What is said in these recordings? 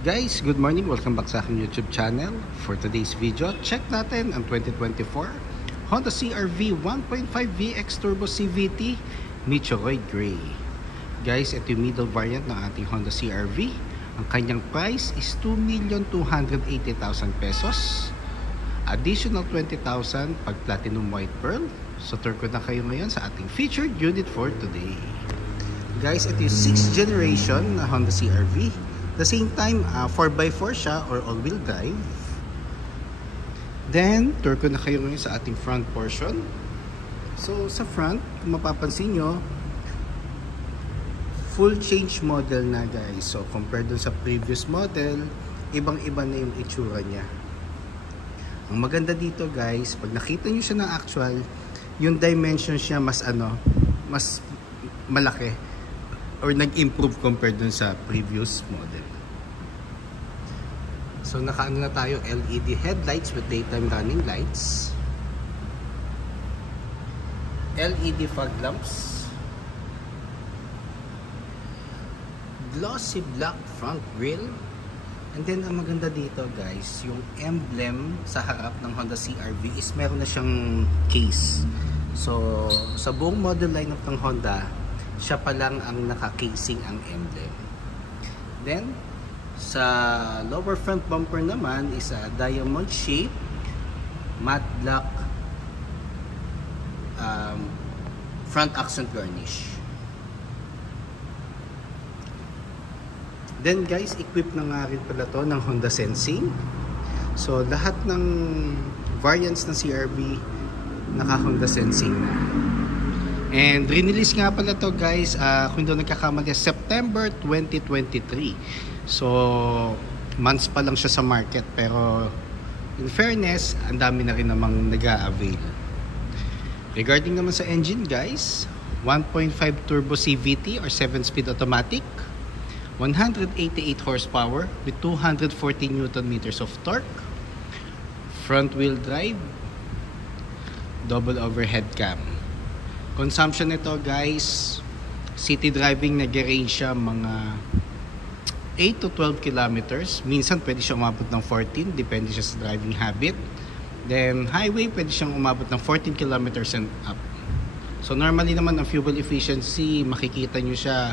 Guys, good morning. Welcome back sa aking YouTube channel. For today's video, check natin ang 2024 Honda CR-V 1.5 VX Turbo CVT Meteoroid Gray. Guys, ito yung middle variant ng ating Honda CR-V. Ang kanyang price is 2,280,000 pesos. Additional 20,000 pag Platinum White Pearl. So, tour ko na kayo ngayon sa ating featured unit for today. Guys, ito yung 6th generation na Honda CR-V. The same time, 4x4 siya or all-wheel drive. Then, tour ko na kayo ngayon sa ating front portion. So, sa front, kung mapapansin nyo, full change model na guys. So, compared dun sa previous model, ibang-iba na yung itsura niya. Ang maganda dito guys, pag nakita nyo siya ng actual, yung dimensions niya mas malaki or nag-improve compared dun sa previous model. So nakaano na tayo, LED headlights with daytime running lights, LED fog lamps, glossy black front grille, and then ang maganda dito guys, yung emblem sa harap ng Honda CR-V is meron na siyang case. So sa buong model lineup ng Honda, siya pa lang ang naka-casing ang emblem. Then, sa lower front bumper naman is a diamond shape matte black front accent garnish. Then guys, equipped na nga rin pala to ng Honda Sensing. So, lahat ng variants ng CR-V naka Honda Sensing na. And release nga pala to guys, kung doon nagkakamali, September 2023. So, months pa lang siya sa market. Pero, in fairness, ang dami na rin namang nag-a-avail. Regarding naman sa engine guys, 1.5 turbo CVT or 7-speed automatic, 188 horsepower with 240 Nm of torque, front wheel drive, double overhead cam. Consumption nito guys, city driving nag-range siya mga 8 to 12 kilometers. Minsan pwede siya umabot ng 14, depende siya sa driving habit. Then highway pwede siyang umabot ng 14 kilometers and up. So normally naman ang fuel efficiency, makikita nyo siya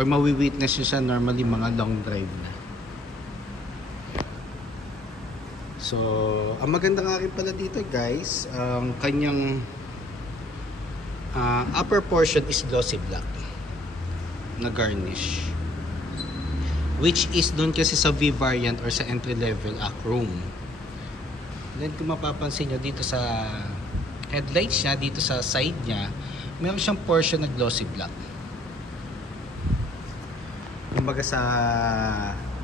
or mawi-witness nyo siya normally mga long drive na. So ang maganda nga rin pala dito guys, ang kanyang upper portion is glossy black na garnish, which is dun kasi sa V variant or sa entry level chrome. Then kung mapapansin nyo dito sa headlights niya, dito sa side niya, meron siyang portion na glossy black. Kumbaga sa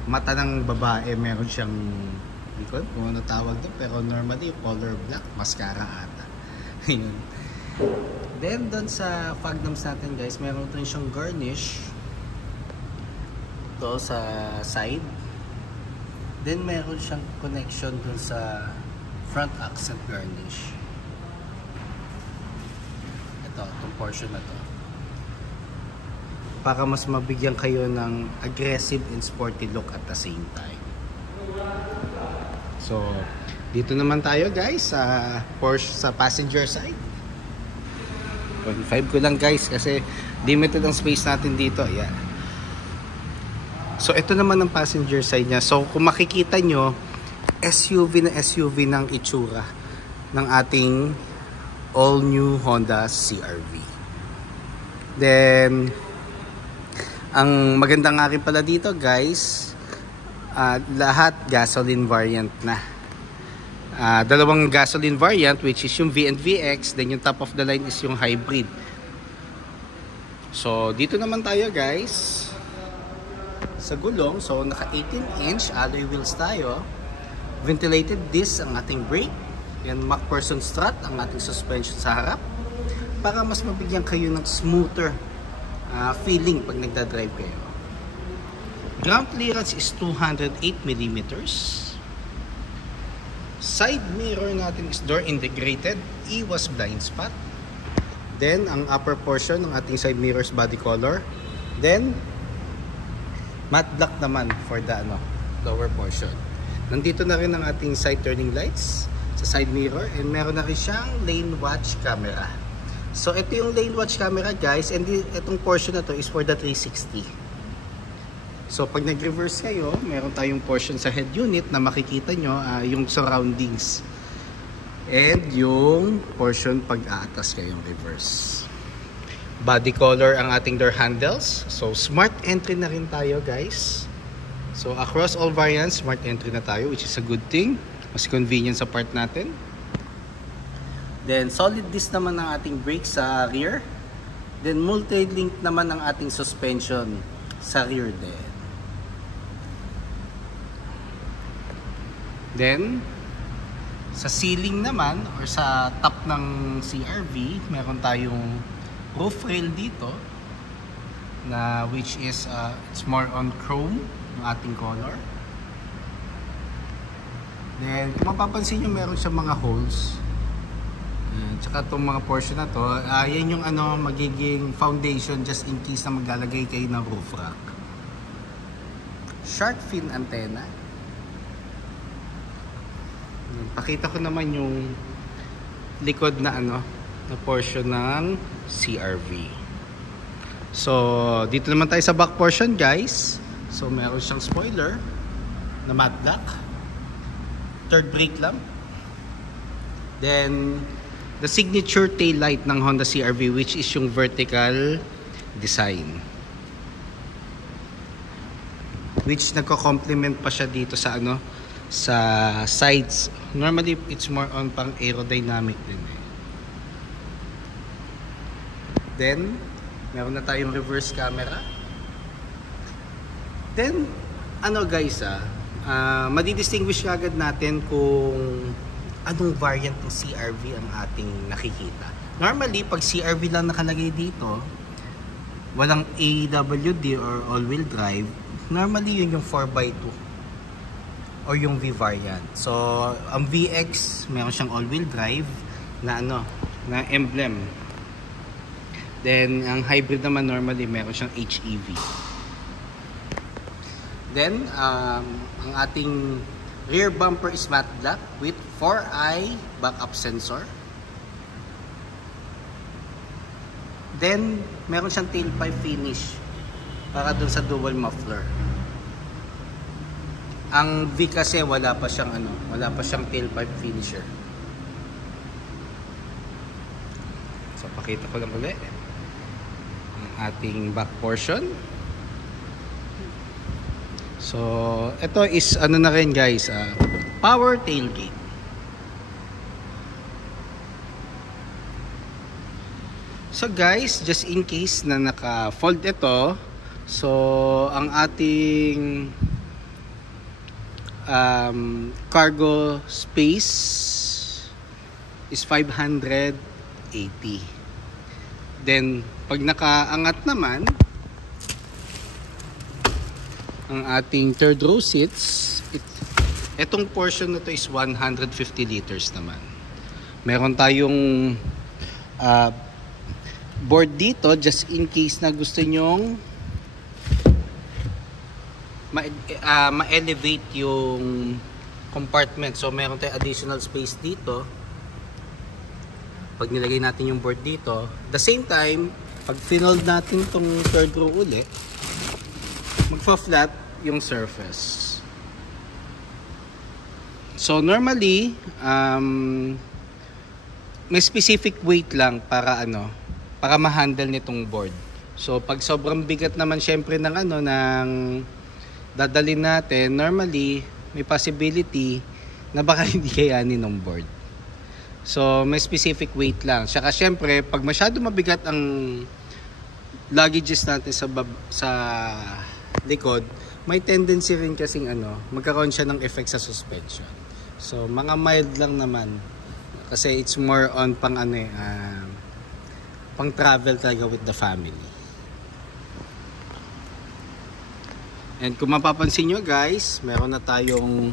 mata ng babae meron siyang, hindi ko kung ano tawag doon, pero normally color black, mascara ata. Ayun. Then doon sa fog lamps natin guys, meron din siyang garnish to sa side. Then meron siyang connection dun sa front accent garnish. Itong portion na to, para mas mabigyan kayo ng aggressive and sporty look at the same time. So dito naman tayo guys sa Porsche sa passenger side. 5 ko lang guys kasi limited ang space natin dito. Ayan. So ito naman ang passenger side niya. So kung makikita nyo, SUV na SUV ng itsura ng ating all new Honda CR-V. Then ang maganda nga rin pala dito guys, lahat gasoline variant na. Dalawang gasoline variant, which is yung V and VX, then yung top of the line is yung hybrid. So dito naman tayo guys sa gulong. So naka 18-inch alloy wheels tayo, ventilated disc ang ating brake, yan MacPherson strut ang ating suspension sa harap, para mas mabigyan kayo ng smoother feeling pag nagdadrive kayo. Ground clearance is 208 mm. Side mirror natin is door integrated, iwas blind spot. Then ang upper portion ng ating side mirrors body color. Then Matte black naman for the lower portion. Nandito na rin ang ating side turning lights sa side mirror, and meron na rin siyang lane watch camera. So ito yung lane watch camera guys, and itong portion na to is for the 360. So pag nag-reverse kayo, meron tayong portion sa head unit na makikita nyo yung surroundings. And yung portion pag aatas kayong reverse. Body color ang ating door handles. So smart entry na rin tayo guys. So across all variants, smart entry na tayo, which is a good thing. Mas convenient sa part natin. Then solid disc naman ang ating brakes sa rear. Then multi-link naman ang ating suspension sa rear din. Then sa ceiling naman or sa top ng CR-V, meron tayong roof rail dito na which is it's more on chrome ng ating color. Then kung mapapansin nyo, meron siyang mga holes. Tsaka itong mga portion na to, yan yung magiging foundation just in case na maglalagay kayo ng roof rack. Shark fin antenna. Pakita ko naman yung likod na na portion ng CR-V. So dito naman tayo sa back portion guys. So meron siyang spoiler na matte black, third brake lamp, then the signature tail light ng Honda CR-V, which is yung vertical design, which nagko-complement pa siya dito sa sa sides. Normally it's more on pang aerodynamic din Then meron na tayong reverse camera. Then guys, madidistinguish agad natin kung anong variant ng CR-V ang ating nakikita. Normally pag CR-V lang nakalagay dito, walang AWD or all-wheel drive, normally yun yung 4x2 or yung V variant. So ang VX meron siyang all-wheel drive na na emblem. Then ang hybrid naman normally meron siyang HEV. Then ang ating rear bumper is matte black with 4-eye backup sensor. Then meron siyang tailpipe finish para dun sa dual muffler. Ang V kasi wala pa siyang tailpipe finisher. So pakita ko lang ulit ang ating back portion. So ito is na rin guys, power tailgate. So guys, just in case na naka-fold ito, so ang ating cargo space is 580. Then pag nakaangat naman ang ating third row seats, itong portion na to is 150 liters naman. Meron tayong board dito just in case na gusto nyong ma-elevate yung compartment. So meron tayong additional space dito pag nilagay natin yung board dito. The same time, pag finold natin tong third row ulit, magpa-flat yung surface. So normally may specific weight lang para para ma-handle nitong board. So pag sobrang bigat naman syempre ng ng dadalhin natin, normally may possibility na baka hindi kayanin ng board. So may specific weight lang. Saka syempre pag masyado mabigat ang luggages natin sa likod, may tendency rin kasing magkaroon siya ng effect sa suspension. So mga mild lang naman kasi it's more on pang pang travel talaga with the family. And kung mapapansin nyo guys, meron na tayong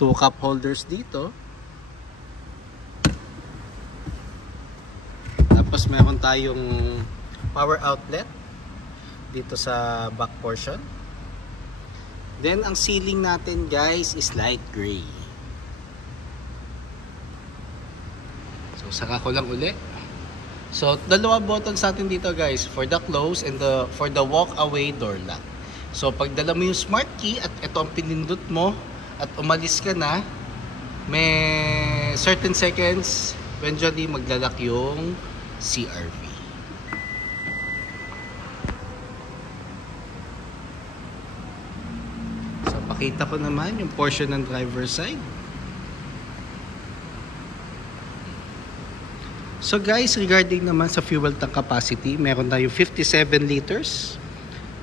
2 cup holders dito. Tapos meron tayong power outlet dito sa back portion. Then ang ceiling natin guys is light gray. So saka ko lang uli. So dalawa buttons natin dito guys, for the close and for the walk away door lock. So pag dala mo yung smart key at ito ang pinindot mo at umalis ka na, may certain seconds eventually maglalak yung CRV. So pakita ko naman yung portion ng driver side. So guys, regarding naman sa fuel tank capacity, meron tayong 57 liters.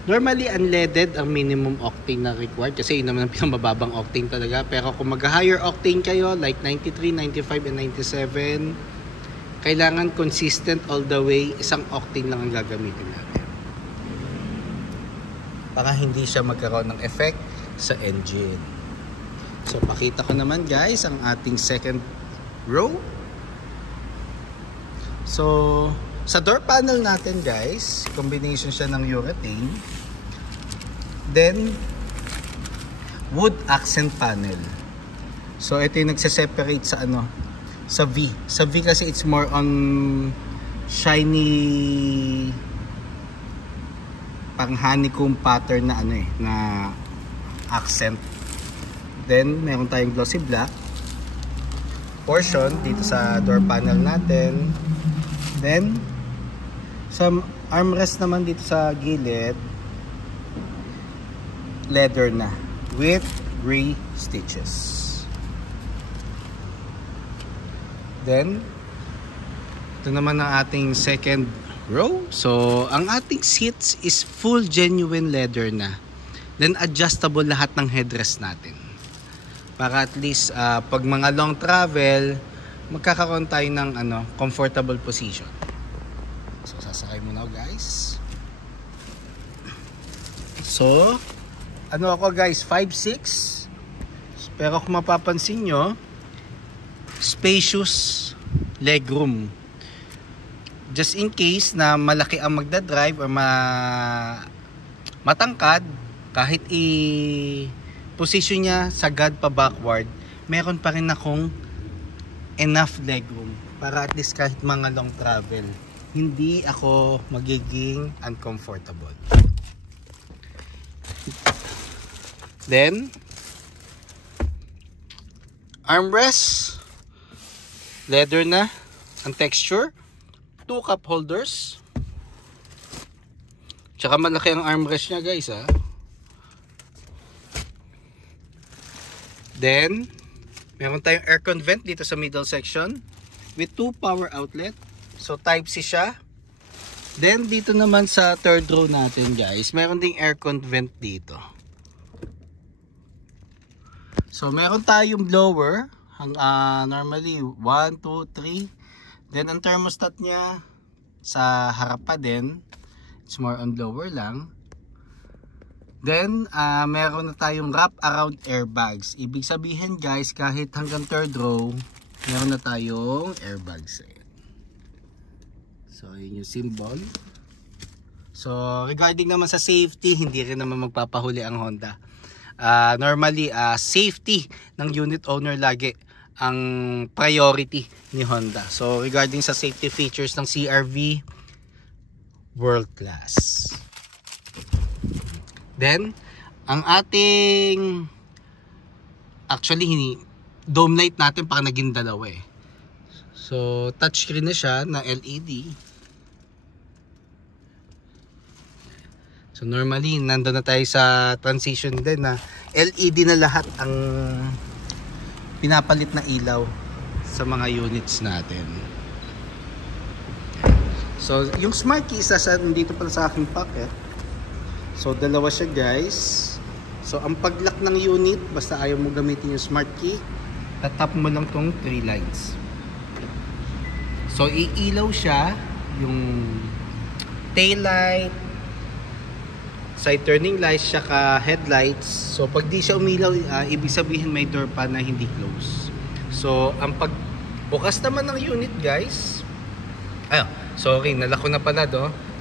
Normally unleaded ang minimum octane na required kasi yun naman ang pinamababang octane talaga. Pero kung mag-higher octane kayo like 93, 95 and 97, kailangan consistent all the way, isang octane lang ang gagamitin natin para hindi siya magkaroon ng effect sa engine. So pakita ko naman guys ang ating second row. So sa door panel natin guys, combination siya ng urethane, then wood accent panel. So ito yung nagse-separate sa ano, sa V. Sa V kasi it's more on shiny pang honeycomb pattern na ano na accent. Then meron tayong glossy black portion dito sa door panel natin. Then sa armrest naman dito sa gilid, leather na with gray stitches. Then ito naman ang ating second row. So ang ating seats is full genuine leather na. Then adjustable lahat ng headrest natin. Para at least pag mga long travel, magkakaroon tayo ng comfortable position. So sasakay muna ako guys. So ako guys, 5'6", pero kung mapapansin nyo, spacious legroom. Just in case na malaki ang magdadrive or matangkad, kahit i-position niya sagad pa backward, meron pa rin akong enough legroom para at least kahit mga long travel, hindi ako magiging uncomfortable. Then armrest, leather na ang texture, 2 cup holders, tsaka malaki ang armrest nya guys Then meron tayong aircon vent dito sa middle section with 2 power outlet, so type C siya. Then dito naman sa third row natin guys, meron ding aircon vent dito. So meron tayong blower, normally 1, 2, 3. Then ang thermostat niya sa harap pa din, it's more on blower lang. Then meron na tayong wrap around airbags. Ibig sabihin guys, kahit hanggang third row, meron na tayong airbags. So yun yung symbol. So regarding naman sa safety, hindi rin naman magpapahuli ang Honda. Normally safety ng unit owner lagi ang priority ni Honda. So regarding sa safety features ng CR-V, world class. Then ang ating actually dome light natin parang naging dalawa So touchscreen na siya na LED. So normally nandun na tayo sa transition din na LED na lahat ang pinapalit na ilaw sa mga units natin. So yung smart key isa dito pala sa aking pocket. So dalawa siya guys. So ang pag-lock ng unit, basta ayaw mo gamitin yung smart key, tatap mo lang tong 3 lines. So iilaw siya yung tail light, side turning lights, saka headlights. So pag di siya umilaw, ibig sabihin may door pa na hindi close. So ang pagbukas naman ng unit guys, sorry, nalock ko na pala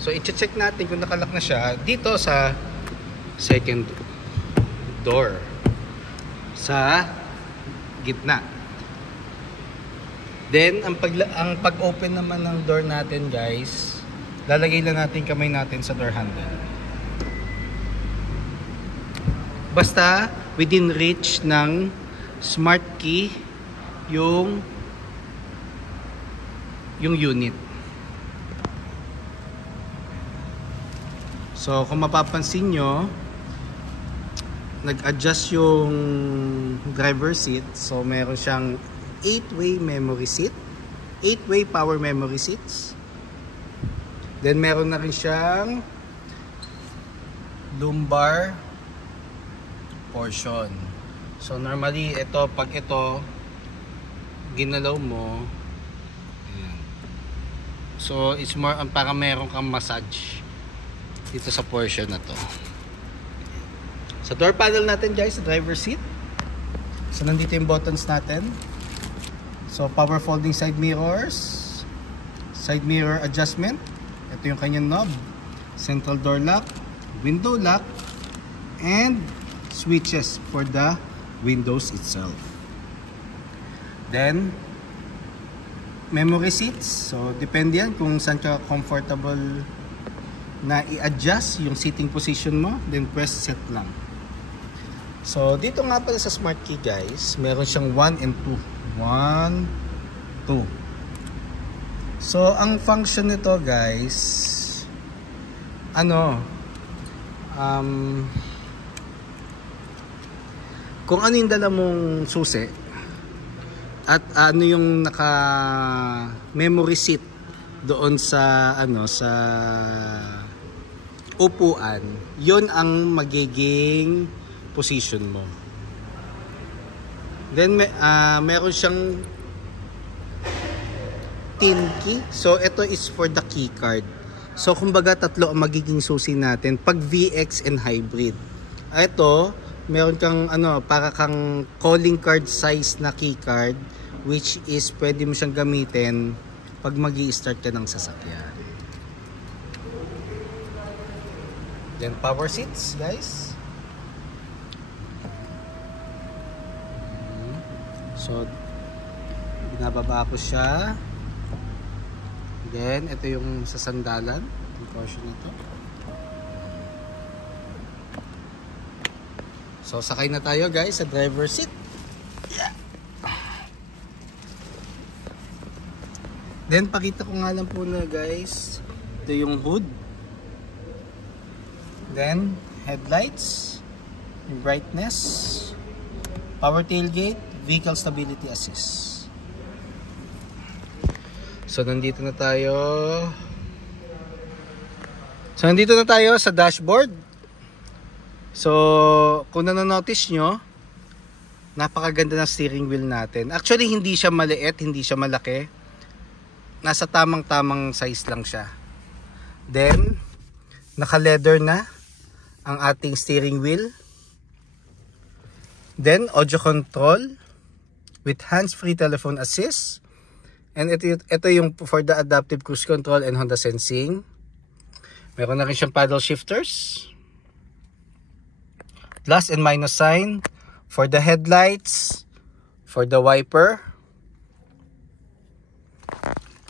So i-check natin kung nakalock na siya dito sa second door sa gitna. Then ang pag-open naman ng door natin, guys, lalagay lang natin kamay natin sa door handle. Basta within reach ng smart key yung unit. So kung mapapansin nyo, nag-adjust yung driver seat. So meron siyang 8-way memory seat, 8-way power memory seats. Then meron na rin siyang lumbar portion. So normally ito, pag ito ginalaw mo, ayan. So it's more para meron kang massage dito sa portion na to. Sa door panel natin, guys, sa driver seat. So nandito yung buttons natin. So power folding side mirrors, side mirror adjustment. Ito yung kanyang knob, central door lock, window lock, and switches for the windows itself. Then memory seats. So depende yan kung saan ka comfortable na i-adjust yung seating position mo, then press set lang. So dito nga pala sa smart key, guys, meron siyang 1 and 2. 1, 2. So ang function nito, guys, kung ano yung dala mong susi at ano yung naka memory seat doon sa sa upuan, yon ang magiging position mo. Then meron siyang tin key. So ito is for the key card. So kumbaga tatlo ang magiging susi natin pag VX and hybrid. Ito, meron kang para kang calling card size na key card, which is pwede mo siyang gamitin pag magi-start ka ng sasakyan. Then power seats, guys. So binababa ko siya. Then ito yung sasandalan, yung portion nito. So sakay na tayo, guys, sa driver seat. Yeah. Then pakita ko nga lang po na, guys, ito yung hood. Then headlights, yung brightness, power tailgate, vehicle stability assist. So nandito na tayo. Sa dashboard. So kung nanonotice nyo, napakaganda ng steering wheel natin. Actually hindi siya maliit, hindi siya malaki. Nasa tamang-tamang size lang siya. Then naka-leather na ang ating steering wheel. Then audio control with hands-free telephone assist. And ito yung for the adaptive cruise control and Honda Sensing. Meron na rin siyang paddle shifters, plus and minus sign for the headlights, for the wiper.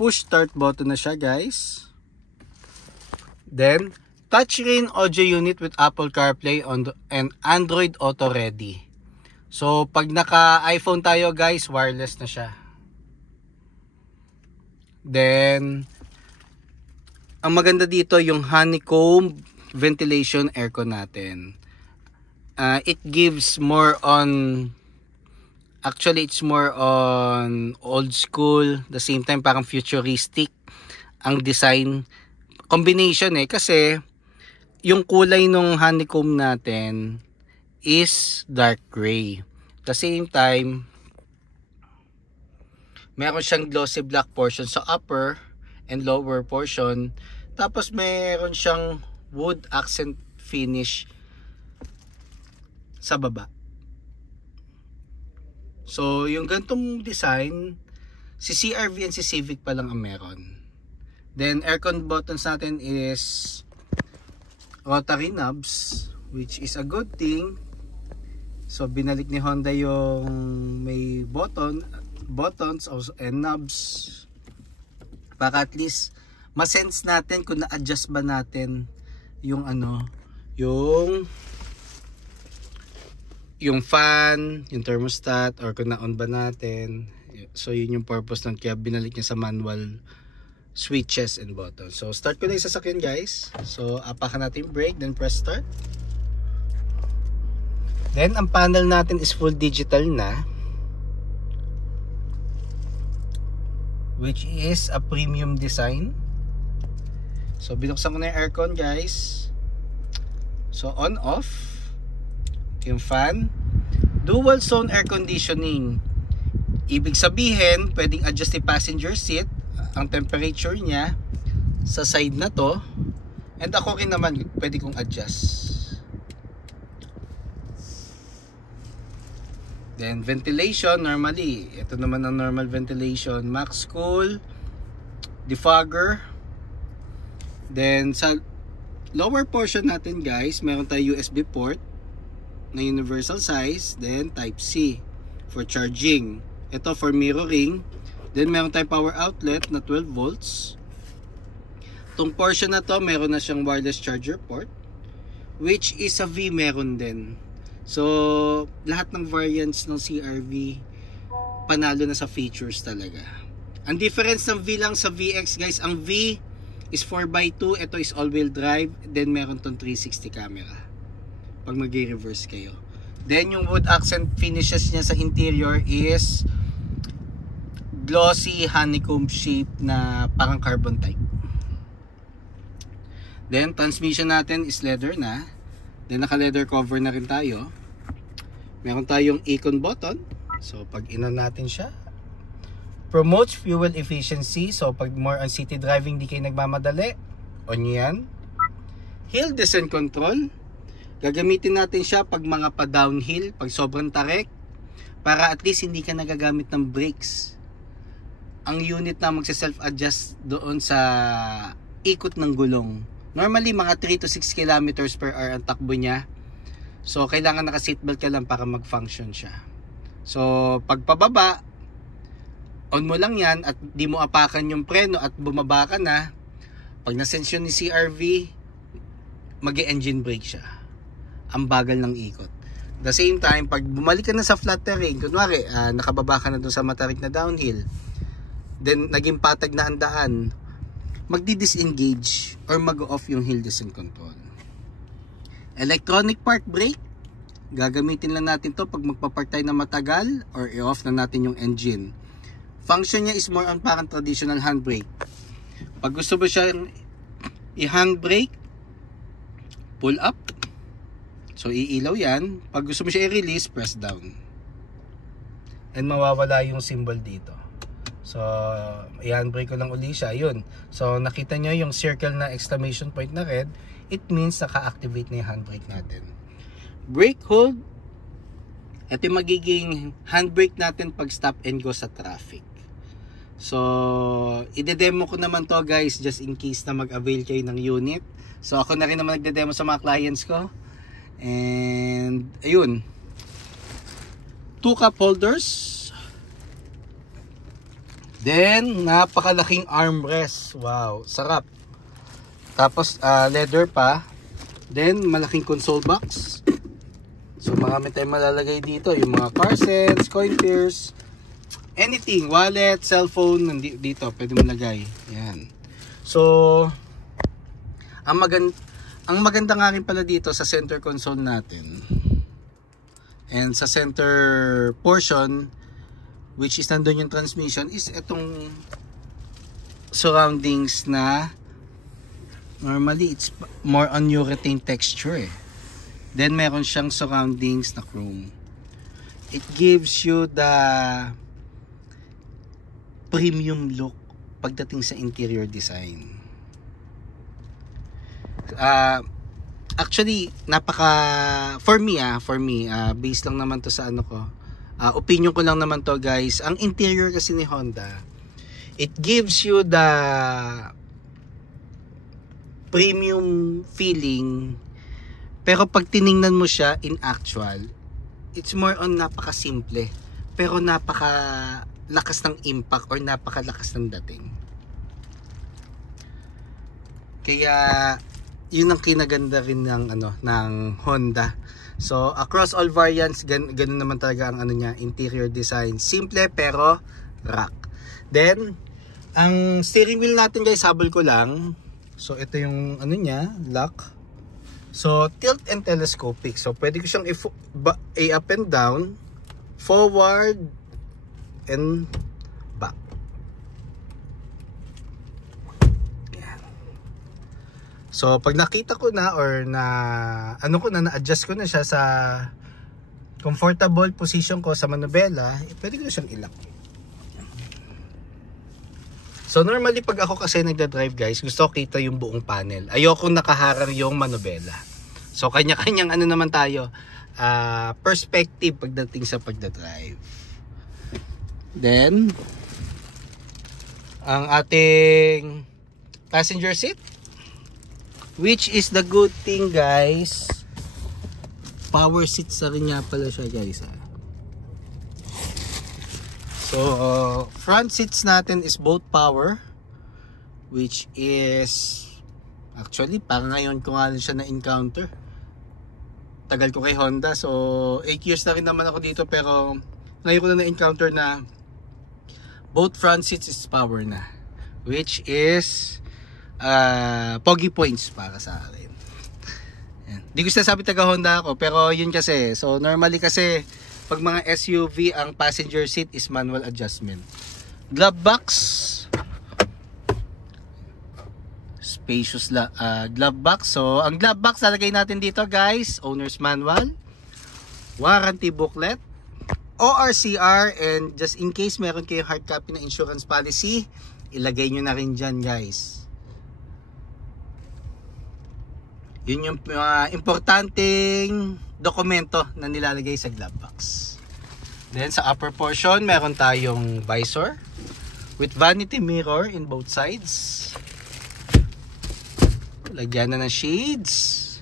Push start button na siya, guys. Then touchscreen audio unit with Apple CarPlay and Android Auto Ready. So pag naka iPhone tayo, guys, wireless na siya. Then ang maganda dito yung honeycomb ventilation aircon natin. It gives more on, actually it's more on old school, the same time parang futuristic ang design combination kasi yung kulay ng honeycomb natin is dark gray. At the same time, meron siyang glossy black portion sa upper and lower portion. Tapos meron siyang wood accent finish sa baba. So yung gantong design, si CR-V and si Civic pa lang ang meron. Then aircon buttons natin is rotary knobs, which is a good thing So binalik ni Honda yung may buttons and knobs para at least ma-sense natin kung na-adjust ba natin yung yung fan, yung thermostat, or kung na-on ba natin. So yun yung purpose nun, kaya binalik niya sa manual switches and buttons. So start ko na yung sasakyan, guys. So apakan natin yung brake, then press start. Then ang panel natin is full digital na, which is a premium design. So binuksan ko na yung aircon, guys. So on off yung fan. Dual zone air conditioning. Ibig sabihin, pwedeng adjust yung passenger seat, ang temperature niya sa side na to. And ako rin naman, pwede kong adjust. Then ventilation, normally, ito naman ang normal ventilation, max cool, defogger. Then sa lower portion natin, guys, meron tayo USB port na universal size, then type C for charging. Ito for mirroring. Then meron tayo power outlet na 12 volts. Itong portion na to, meron na siyang wireless charger port, which is a V meron din. So lahat ng variants ng CR-V panalo na sa features talaga. Ang difference ng V lang sa VX, guys, ang V is 4x2, ito is all-wheel drive, then meron tong 360 camera pag mag-reverse kayo. Then yung wood accent finishes niya sa interior is glossy honeycomb shape na parang carbon type. Then transmission natin is leather na, then naka leather cover na rin tayo. Meron tayong icon button, so pag in-on natin siya, promotes fuel efficiency. So pag more on city driving, di kayo nagmamadali, on yan. Hill descent control, gagamitin natin siya pag mga pa downhill, pag sobrang tarik, para at least hindi ka nagagamit ng brakes. Ang unit na magse-self adjust doon sa ikot ng gulong. Normally mga 3 to 6 kilometers per hour ang takbo niya. So kailangan naka seatbelt ka lang para mag-function siya. So pag pababa, on mo lang yan at di mo apakan yung preno at bumaba ka na, pag nasense yun ni CR-V, mag-engine brake siya. Ang bagal ng ikot. The same time, pag bumalik ka na sa flat terrain, kunwari nakababa ka na doon sa matarik na downhill, then naging patag na ang daan, magdi-disengage or mag-off yung hill descent control. Electronic park brake, gagamitin lang natin to pag magpapark tayo na matagal or i-off na natin yung engine. Function niya is more on parang traditional handbrake. Pag gusto mo siya i-handbrake, pull up, so iilaw yan. Pag gusto mo siya i-release, press down, and mawawala yung symbol dito. So i-handbrake ko lang uli siya, yun. So nakita nyo yung circle na exclamation point na red, it means naka-activate na yung handbrake natin. Brake hold, ito yung magiging handbrake natin pag stop and go sa traffic. So ide-demo ko naman to, guys, just in case na mag-avail kayo ng unit. So ako na rin naman nagde-demo sa mga clients ko. And ayun, 2 cup holders, then napakalaking armrest. Wow, sarap. Tapos leather pa. Then malaking console box. So marami tayong malalagay dito, yung mga car cents, coin pairs, anything, wallet, cellphone, dito pwede mo lagay. Yan. So ang maganda nga rin pala dito sa center console natin and sa center portion, which is nandun yung transmission, is itong surroundings na normally it's more on urethane texture eh. Then meron siyang surroundings na chrome. It gives you the premium look pagdating sa interior design. Actually for me based lang naman to sa ano ko, opinion ko lang naman to, guys. Ang interior kasi ni Honda, it gives you the premium feeling, pero pag tiningnan mo siya in actual, it's more on napaka-simple pero napaka-lakas ng impact or napaka-lakas ng dating. Kaya yun ang kinaganda rin ng ng Honda. So across all variants, ganun naman talaga ang niya, interior design. Simple pero rock. Then ang steering wheel natin guys, habol ko lang. So ito yung niya, lock. So tilt and telescopic. So pwede ko siyang up and down, forward and back. Yan. So pag nakita ko na or na-adjust ko na siya sa comfortable position ko sa manubela, pwede ko na siyang ilak. So normally pag ako kasi nagda-drive guys, gusto ko kita yung buong panel. Ayoko nakaharang yung manubela. So kanya-kanyang naman tayo, perspective pagdating sa pagda-drive. Then ang ating passenger seat, which is the good thing guys, power seats na rin nga pala siya guys. So front seats natin is both power, which is actually parang ngayon ko nga siya na-encounter. Tagal ko kay Honda, so 8 years na rin naman ako dito, pero ngayon ko na na-encounter na both front seats is power na, which is pogi points para sa akin. Hindi ko sinasabi taga Honda ako, pero yun kasi. So normally kasi pag mga SUV, ang passenger seat is manual adjustment. Glove box, spacious glove box. So ang glove box lalagay natin dito guys, owner's manual, warranty booklet, ORCR, and just in case meron kayong hard copy na insurance policy, ilagay nyo na rin dyan guys. Yun yung importanteng dokumento na nilalagay sa glove box. Then sa upper portion, meron tayong visor with vanity mirror in both sides. Lagyan na ng shades.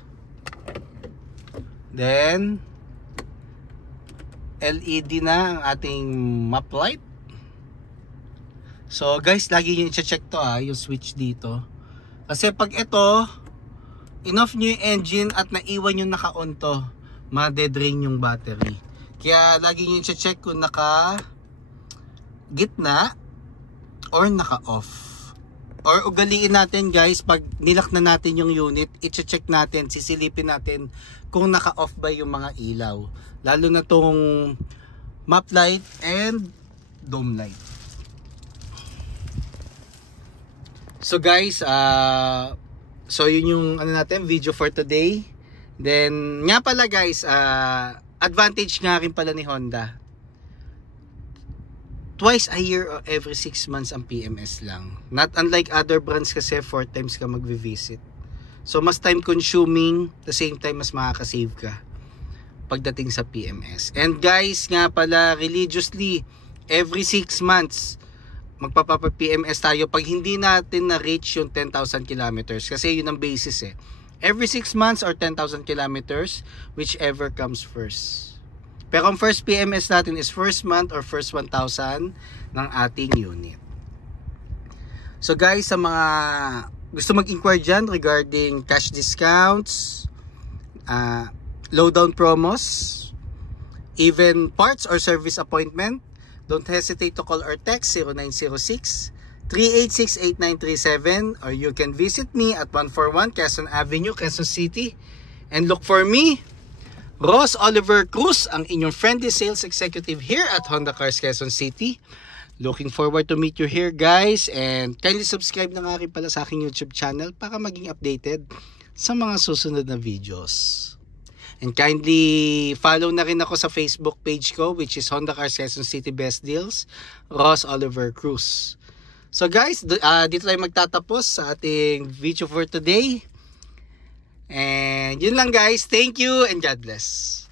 Then LED na ang ating map light. So guys, lagi nyo i-check to yung switch dito. Kasi pag ito in-off nyo yung engine at naiwan yung naka-on to, ma-dedrain yung battery. Kaya lagi nyo i-check kung naka-gitna or naka-off. Or ugaliin natin guys, pag nilak na natin yung unit, i-check natin, sisilipin natin kung naka-off ba yung mga ilaw. Lalo na tong map light and dome light. So guys, so yun yung natin, video for today. Then nga pala guys, advantage nga rin pala ni Honda, twice a year or every 6 months ang PMS lang. Not unlike other brands kasi 4 times ka magvi-visit. So mas time consuming, the same time mas makaka-save ka pagdating sa PMS. And guys nga pala, religiously every 6 months magpapa-PMS tayo pag hindi natin na-reach yung 10,000 kilometers, kasi yun ang basis every 6 months or 10,000 kilometers, whichever comes first. Pero ang first PMS natin is first month or first 1,000 ng ating unit. So guys, sa mga gusto mag-inquire dyan regarding cash discounts, low down promos, even parts or service appointment, don't hesitate to call or text 0906-386-8937, or you can visit me at 141 Quezon Avenue, Quezon City, and look for me, Ross Oliver Cruz, ang inyong friendly sales executive here at Honda Cars Quezon City. Looking forward to meet you here guys, and kindly subscribe na nga rin pala sa aking YouTube channel para maging updated sa mga susunod na videos. And kindly follow na rin ako sa Facebook page ko, which is Honda Cars Quezon City Best Deals, Ross Oliver Cruz. So guys, dito tayo magtatapos sa ating video for today. And yun lang guys, thank you and God bless.